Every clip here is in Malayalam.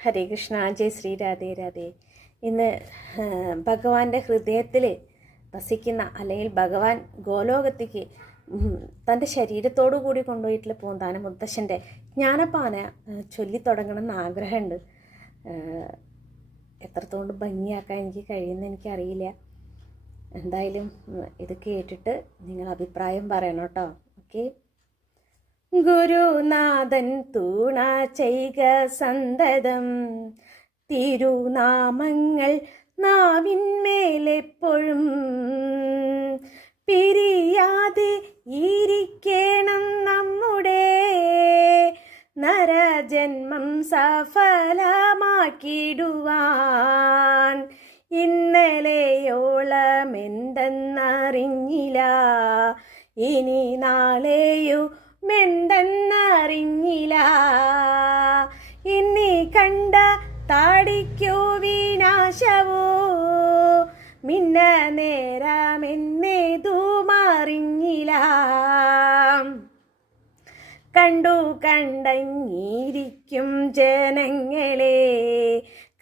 ഹരേ കൃഷ്ണ, ജയ് ശ്രീ രാധേ രാധേ. ഇന്ന് ഭഗവാന്റെ ഹൃദയത്തിൽ വസിക്കുന്ന, അല്ലെങ്കിൽ ഭഗവാൻ ഗോലോകത്തേക്ക് തൻ്റെ ശരീരത്തോടു കൂടി കൊണ്ടുപോയിട്ടുള്ള പൂന്താനം മുത്തശ്ശൻ്റെ ജ്ഞാനപ്പാന ചൊല്ലിത്തുടങ്ങണമെന്ന് ആഗ്രഹമുണ്ട്. എത്രത്തോണ്ട് ഭംഗിയാക്കാൻ എനിക്ക് കഴിയുമെന്ന് എനിക്കറിയില്ല. എന്തായാലും ഇത് കേട്ടിട്ട് നിങ്ങൾ അഭിപ്രായം പറയണം കേട്ടോ. ഓക്കെ. ഗുരുനാഥൻ തൂണ ചെയ്ക സന്തതം, തിരുനാമങ്ങൾ നാവിന്മേലെപ്പോഴും പിരിയാതെ ഇരിക്കണം നമ്മുടെ നരജന്മം സഫലമാക്കിടുവാൻ. ഇന്നലെയോളം എന്തെന്നറിഞ്ഞില്ല, ഇനി നാളെയോ മെന്തെന്നറിഞ്ഞില്ല. ഇനി കണ്ട താടിക്കോ വിനാശവോ, മിന്ന നേരമെന്നേതുമറിഞ്ഞില്ല. കണ്ടു കണ്ടങ്ങിയിരിക്കും ജനങ്ങളെ,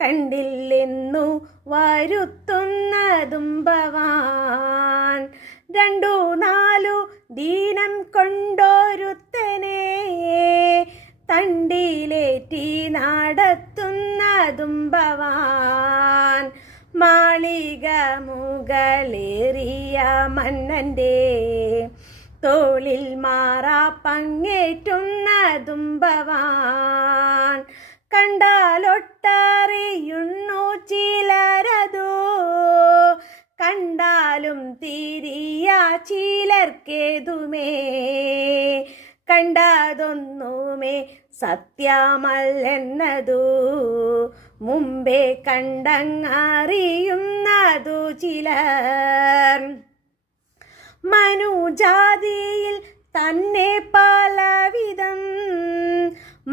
കണ്ടില്ലെന്നു വരുത്തുന്നതും ഭവാൻ. 2-4 ദീനം കൊണ്ടൊരുത്തനെ തണ്ടിലേറ്റി നടത്തുന്നതും ഭവാൻ. മാളിക മുകളേറിയ മന്നൻ്റെ തോളിൽ മാറാ പങ്ങേറ്റുന്നതും ഭവാൻ. കണ്ടാലൊട്ടറിയുന്നു ചിലരതോ, കണ്ടാലും തിരിയ ചിലർക്കേതുമേ. കണ്ടതൊന്നുമേ സത്യമല്ലെന്നതു മുമ്പേ കണ്ടങ്ങറിയുന്നതു ചിലർ. മനുജാതിയിൽ തന്നെ പലവിധം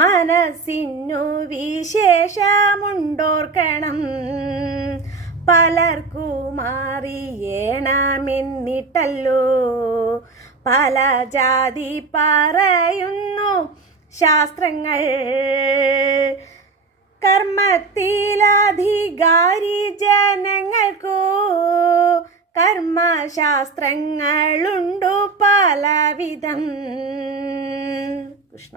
മനസ്സിനു വിശേഷമുണ്ടോർക്കണം. പലർക്കും അറിയണമെന്നിട്ടല്ലോ പല ജാതി പറയുന്നു ശാസ്ത്രങ്ങൾ. കർമ്മത്തിലധികാരി ജനങ്ങൾക്കു കർമ്മശാസ്ത്രങ്ങളുണ്ടു പലവിധം. കൃഷ്ണ.